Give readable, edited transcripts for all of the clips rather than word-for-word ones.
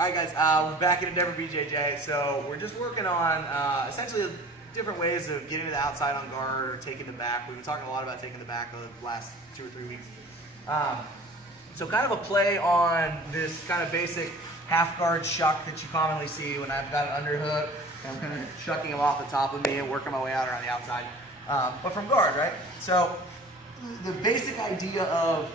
Alright guys, we're back at Endeavor BJJ, so we're just working on essentially different ways of getting to the outside on guard or taking the back. We've been talking a lot about taking the back over the last 2 or 3 weeks. So kind of a play on this kind of basic half guard shuck that you commonly see when I've got an underhook and I'm kind of shucking them off the top of me and working my way out around the outside. But from guard, right? So the basic idea of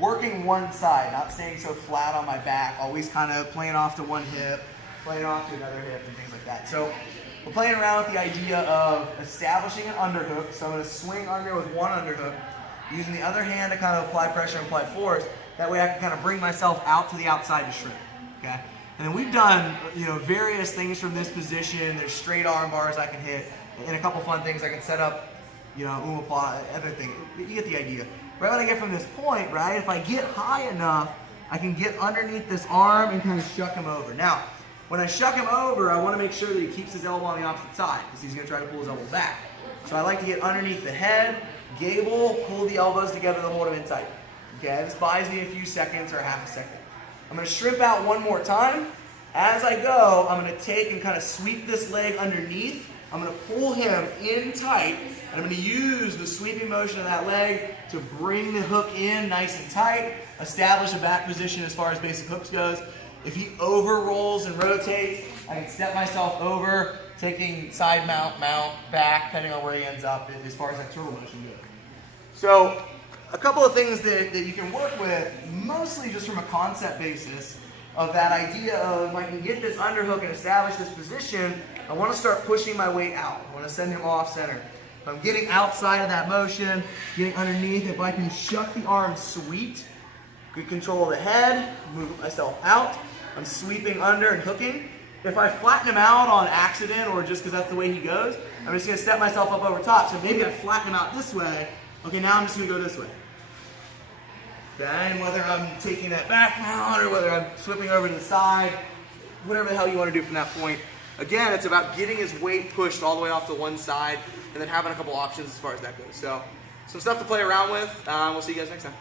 working one side, not staying so flat on my back, always kind of playing off to one hip, playing off to another hip and things like that. So we're playing around with the idea of establishing an underhook. So I'm going to swing under with one underhook, using the other hand to kind of apply pressure and apply force. That way I can kind of bring myself out to the outside to shrimp. Okay? And then we've done various things from this position. There's straight arm bars I can hit, and a couple fun things I can set up, umapply, everything. You get the idea. Right when I get from this point, right, if I get high enough, I can get underneath this arm and kind of shuck him over. Now, when I shuck him over, I want to make sure that he keeps his elbow on the opposite side because he's going to try to pull his elbow back. So I like to get underneath the head, gable, pull the elbows together to hold him in tight. Okay, this buys me a few seconds or half a second. I'm going to shrimp out one more time. As I go, I'm going to take and kind of sweep this leg underneath. I'm going to pull him in tight, and I'm going to use the sweeping motion of that leg to bring the hook in nice and tight, establish a back position as far as basic hooks goes. If he over rolls and rotates, I can step myself over, taking side mount, back, depending on where he ends up as far as that turtle motion goes. So a couple of things that you can work with, mostly just from a concept basis, of that idea of if I can get this underhook and establish this position, I want to start pushing my weight out. I want to send him off center. If I'm getting outside of that motion, getting underneath, if I can shuck the arm sweet, good control of the head, move myself out, I'm sweeping under and hooking. If I flatten him out on accident or just because that's the way he goes, I'm just going to step myself up over top. So maybe I flatten him out this way. Okay, now I'm just going to go this way. And whether I'm taking that back mount or whether I'm slipping over to the side, whatever the hell you want to do from that point. Again, it's about getting his weight pushed all the way off to one side and then having a couple options as far as that goes. So, some stuff to play around with. We'll see you guys next time.